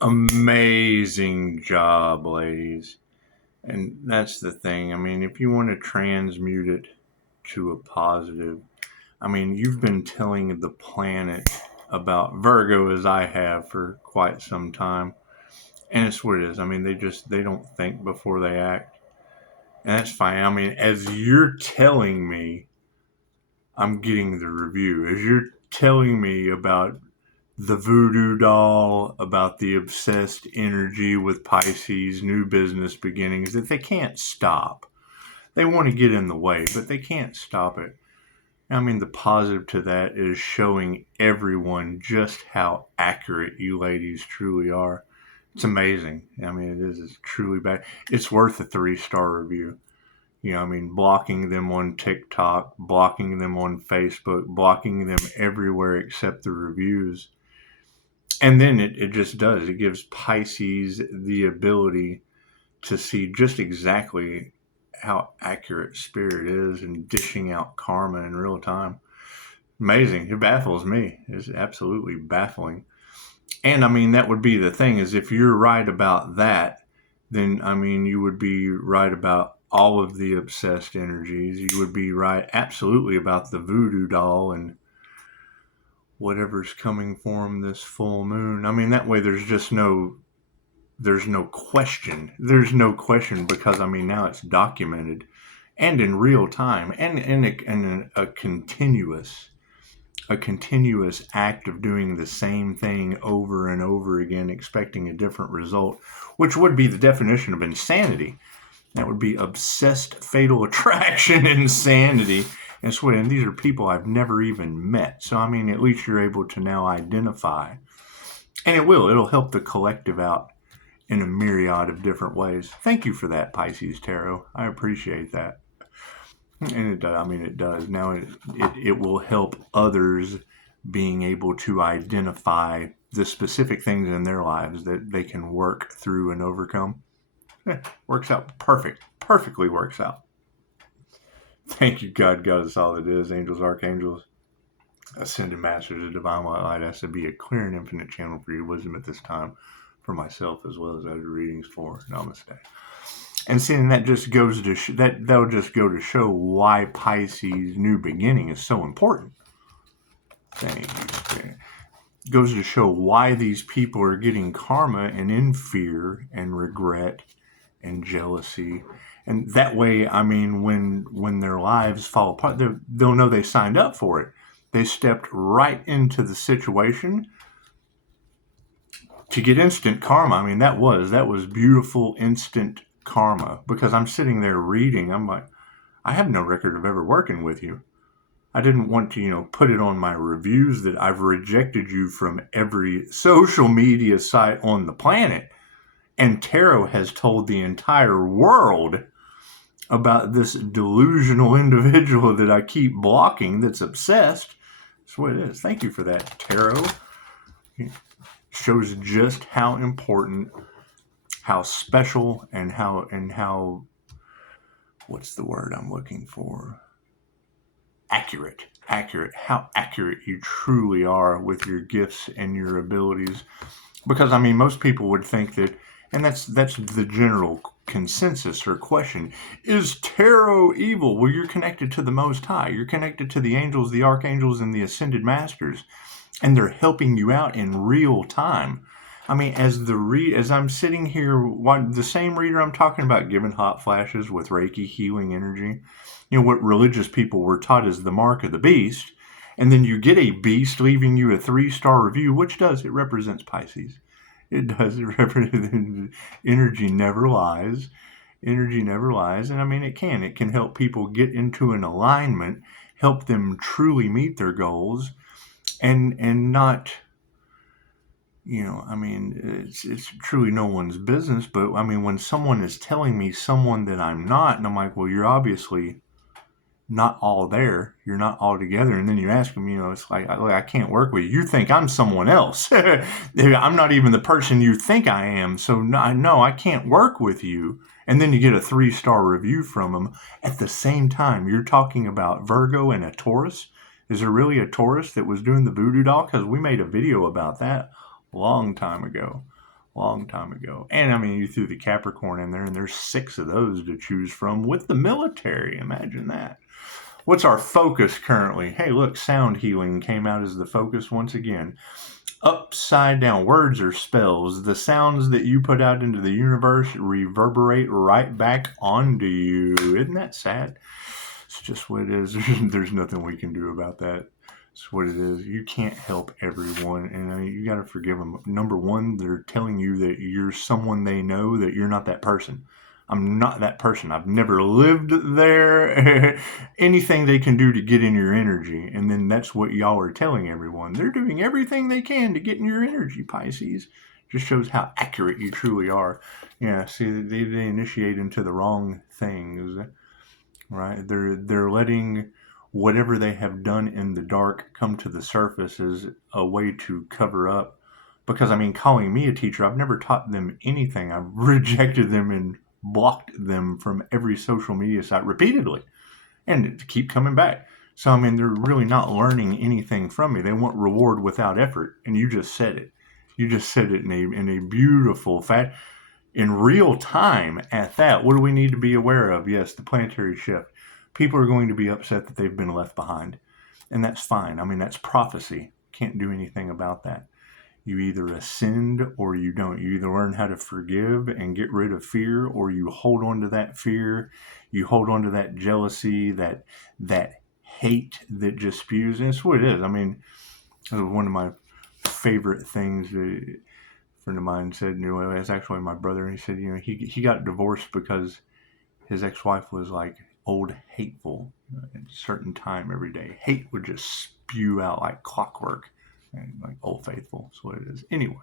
Amazing job, ladies. And that's the thing. I mean, if you want to transmute it to a positive, I mean, you've been telling the planet about Virgo as I have for quite some time. And it's what it is. I mean, they don't think before they act. And that's fine. I mean, as you're telling me, I'm getting the review. As you're telling me about the voodoo doll, about the obsessed energy with Pisces, new business beginnings, that they can't stop. They want to get in the way, but they can't stop it. I mean, the positive to that is showing everyone just how accurate you ladies truly are. It's amazing. I mean, it's truly bad. It's worth a 3-star review. I mean, blocking them on TikTok, blocking them on Facebook, blocking them everywhere except the reviews. And then it just does. It gives Pisces the ability to see just exactly how accurate spirit is and dishing out karma in real time. Amazing. It baffles me. It's absolutely baffling. And I mean, that would be the thing is if you're right about that, then I mean, you would be right about all of the obsessed energies. You would be right absolutely about the voodoo doll and whatever's coming for him this full moon. I mean, that way there's no question. There's no question because I mean now it's documented and in real time and in a continuous act of doing the same thing over and over again, expecting a different result, which would be the definition of insanity. That would be obsessed fatal attraction insanity. And these are people I've never even met. So, I mean, at least you're able to now identify. And it'll help the collective out in a myriad of different ways. Thank you for that, Pisces Tarot. I appreciate that. And it does. I mean, it does. Now it will help others being able to identify the specific things in their lives that they can work through and overcome. Works out perfectly works out. Thank you, God, Goddess, all it is, angels, archangels, ascended masters of divine light. Has to be a clear and infinite channel for your wisdom at this time, for myself as well as other readings for Namaste. And seeing that just goes to that'll just go to show why Pisces new beginning is so important. Thank you. It goes to show why these people are getting karma and in fear and regret and jealousy. And that way, I mean, when their lives fall apart, they'll know they signed up for it. They stepped right into the situation to get instant karma. I mean, that was beautiful instant karma, because I'm sitting there reading. I'm like, I have no record of ever working with you. I didn't want to, put it on my reviews that I've rejected you from every social media site on the planet. And tarot has told the entire world about this delusional individual that I keep blocking that's obsessed. That's what it is. Thank you for that, tarot. It shows just how important, how special, and how what's the word I'm looking for? Accurate, how accurate you truly are with your gifts and your abilities. Because, I mean, most people would think that, and that's the general consensus or question, is tarot evil? Well, you're connected to the Most High. You're connected to the angels, the archangels, and the ascended masters, and they're helping you out in real time. I mean, as I'm sitting here, the same reader I'm talking about giving hot flashes with Reiki healing energy, what religious people were taught is the mark of the beast, and then you get a beast leaving you a 3-star review, which it represents Pisces. It does. It represents energy never lies. Energy never lies, and I mean, it can help people get into an alignment, help them truly meet their goals, and not. I mean, it's truly no one's business, but I mean, when someone is telling me someone that I'm not, and I'm like, well, you're obviously not all there, you're not all together, and then you ask them, it's like, I can't work with you. You think I'm someone else. I'm not even the person you think I am, so no, I can't work with you. And then you get a 3-star review from them. At the same time, you're talking about Virgo and a Taurus. Is there really a Taurus that was doing the voodoo doll? Because we made a video about that long time ago. Long time ago. And I mean, you threw the Capricorn in there, and there's 6 of those to choose from with the military. Imagine that. What's our focus currently? Hey, look, sound healing came out as the focus once again. Upside down. Words are spells. The sounds that you put out into the universe reverberate right back onto you. Isn't that sad? It's just what it is. There's nothing we can do about that. It's what it is. You can't help everyone, and you got to forgive them. Number one, they're telling you that you're someone they know, that you're not that person. I'm not that person. I've never lived there. Anything they can do to get in your energy. And then that's what y'all are telling everyone. They're doing everything they can to get in your energy, Pisces. Just shows how accurate you truly are. Yeah, see, they initiate into the wrong things, right? They're letting whatever they have done in the dark come to the surface as a way to cover up. Because, I mean, calling me a teacher, I've never taught them anything. I've rejected them and blocked them from every social media site repeatedly, and to keep coming back. So, I mean, they're really not learning anything from me. They want reward without effort, and you just said it. You just said it in a beautiful fact, in real time at that. What do we need to be aware of? Yes, the planetary shift. People are going to be upset that they've been left behind, and that's fine. I mean, that's prophecy. Can't do anything about that. You either ascend or you don't. You either learn how to forgive and get rid of fear, or you hold on to that fear. You hold on to that jealousy, that hate that just spews. And it's what it is. I mean, one of my favorite things, a friend of mine said, it's actually my brother. He said, he got divorced because his ex-wife was like old hateful at a certain time every day. Hate would just spew out like clockwork. And like Old Faithful, that's what it is. Anyway,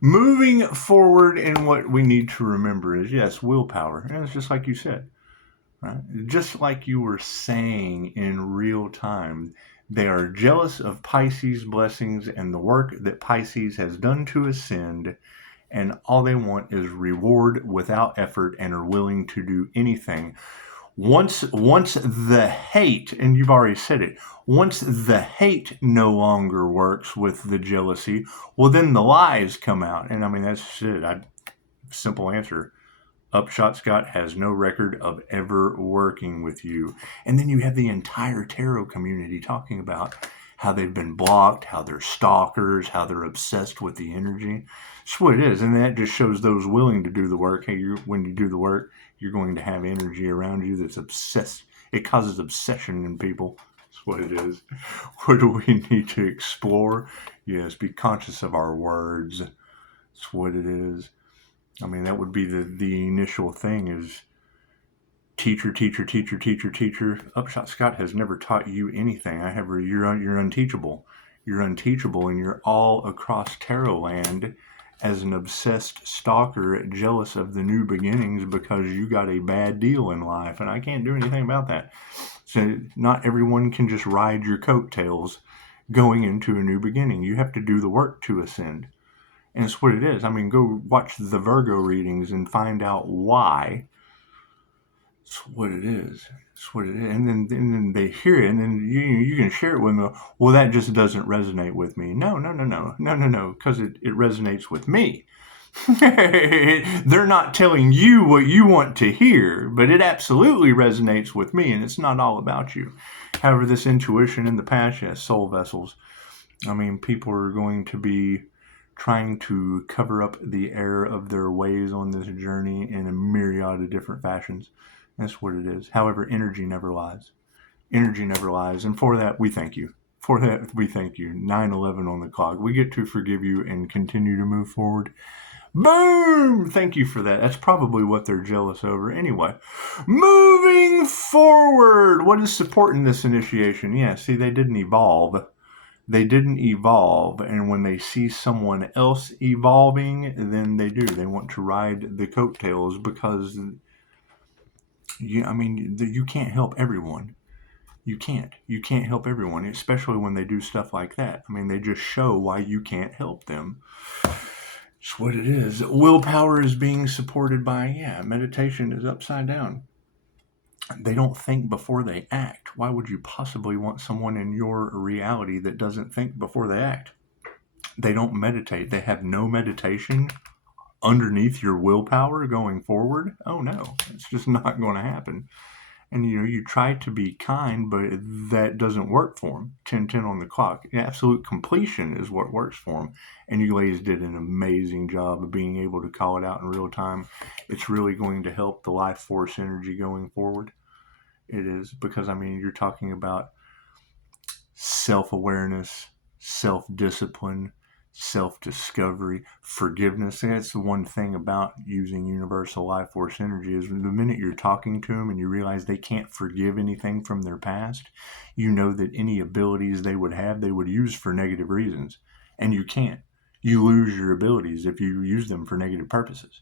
moving forward, and what we need to remember is, yes, willpower. And it's just like you said, right? Just like you were saying in real time, they are jealous of Pisces' blessings and the work that Pisces has done to ascend, and all they want is reward without effort and are willing to do anything. Once the hate, and you've already said it, once the hate no longer works with the jealousy, well, then the lies come out. And I mean, that's it. Simple answer. Upshotscott has no record of ever working with you. And then you have the entire tarot community talking about how they've been blocked, how they're stalkers, how they're obsessed with the energy. That's what it is. And that just shows those willing to do the work. Hey, when you do the work, you're going to have energy around you that's obsessed. It causes obsession in people. That's what it is. What do we need to explore? Yes, be conscious of our words. That's what it is. I mean, that would be the initial thing is teacher. Upshotscott has never taught you anything. You're unteachable. You're unteachable, and you're all across tarot land as an obsessed stalker, jealous of the new beginnings because you got a bad deal in life, and I can't do anything about that. So not everyone can just ride your coattails going into a new beginning. You have to do the work to ascend. And it's what it is. I mean, go watch the Virgo readings and find out why. It's what it is. It's what it is. And then they hear it, and then you can share it with them. Well, that just doesn't resonate with me. No, because it resonates with me. They're not telling you what you want to hear, but it absolutely resonates with me, and it's not all about you. However, this intuition in the past, yes, soul vessels. I mean, people are going to be trying to cover up the error of their ways on this journey in a myriad of different fashions. That's what it is. However, energy never lies. Energy never lies. And for that, we thank you. For that, we thank you. 9/11 on the clock. We get to forgive you and continue to move forward. Boom! Thank you for that. That's probably what they're jealous over. Anyway, moving forward. What is supporting this initiation? Yeah, see, they didn't evolve. They didn't evolve, and when they see someone else evolving, then they do. They want to ride the coattails because you can't help everyone. You can't help everyone, especially when they do stuff like that. I mean, they just show why you can't help them. It's what it is. Willpower is being supported by, meditation is upside down. They don't think before they act. Why would you possibly want someone in your reality that doesn't think before they act? They don't meditate. They have no meditation. underneath your willpower going forward. Oh no, it's just not going to happen. And you try to be kind, but that doesn't work for them. 10-10 on the clock. Absolute completion is what works for them. And you ladies did an amazing job of being able to call it out in real time. It's really going to help the life force energy going forward. It is, because you're talking about self-awareness, self-discipline, self-discovery, forgiveness. That's the one thing about using universal life force energy, is the minute you're talking to them and you realize they can't forgive anything from their past, you know that any abilities they would have, they would use for negative reasons. And you can't. You lose your abilities if you use them for negative purposes.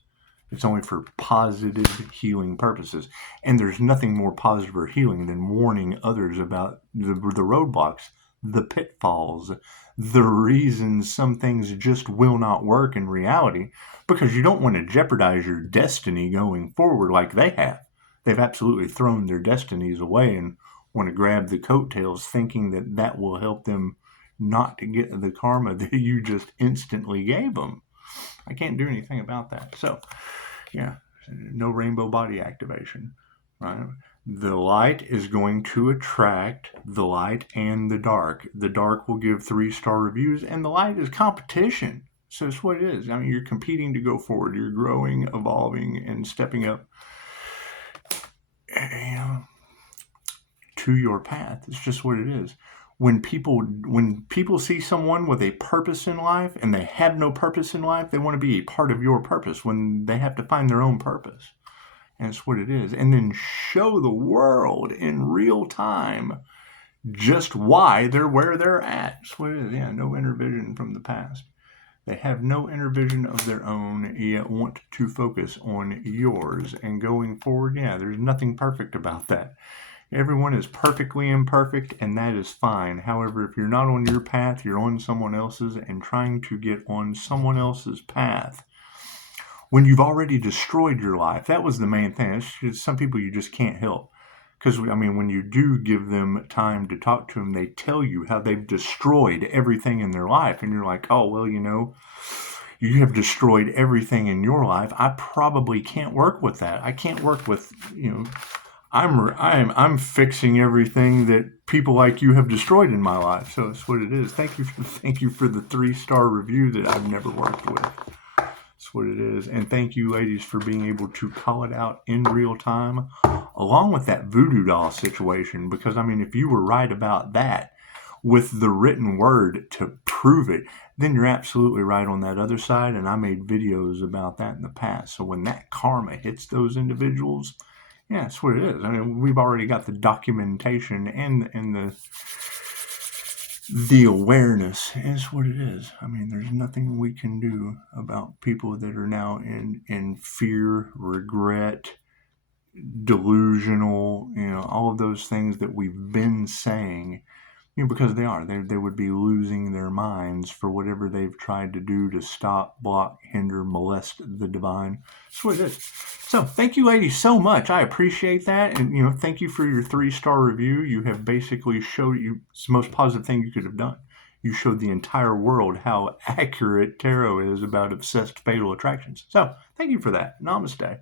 It's only for positive healing purposes. And there's nothing more positive or healing than warning others about the roadblocks, the pitfalls, the reasons some things just will not work in reality, because you don't want to jeopardize your destiny going forward like they have. They've absolutely thrown their destinies away and want to grab the coattails, thinking that that will help them not to get the karma that you just instantly gave them. I can't do anything about that. So, yeah, no rainbow body activation, right? The light is going to attract the light and the dark. The dark will give 3-star reviews, and the light is competition. So that's what it is. You're competing to go forward. You're growing, evolving, and stepping up, to your path. It's just what it is. When people see someone with a purpose in life and they have no purpose in life, they want to be a part of your purpose when they have to find their own purpose. And it's what it is. And then show the world in real time just why they're where they're at. That's what it is. Yeah, no inner vision from the past. They have no inner vision of their own, yet want to focus on yours. And going forward, yeah, there's nothing perfect about that. Everyone is perfectly imperfect, and that is fine. However, if you're not on your path, you're on someone else's, and trying to get on someone else's path when you've already destroyed your life. That was the main thing. It's just, some people you just can't help. Because, when you do give them time to talk to them, they tell you how they've destroyed everything in their life. And you're like, oh, well, you have destroyed everything in your life. I probably can't work with that. I can't work with, I'm fixing everything that people like you have destroyed in my life. So that's what it is. Thank you for the 3-star review that I've never worked with. That's what it is. And thank you, ladies, for being able to call it out in real time, along with that voodoo doll situation. Because if you were right about that with the written word to prove it, then you're absolutely right on that other side. And I made videos about that in the past. So when that karma hits those individuals, yeah, that's what it is. We've already got the documentation and the awareness. Is what it is. There's nothing we can do about people that are now in fear, regret, delusional, all of those things that we've been saying, because they would be losing their minds for whatever they've tried to do to stop, block, hinder, molest the divine. That's what it is. So thank you, ladies, so much. I appreciate that. And, thank you for your 3-star review. You have basically showed it's the most positive thing you could have done. You showed the entire world how accurate tarot is about obsessed fatal attractions. So thank you for that. Namaste.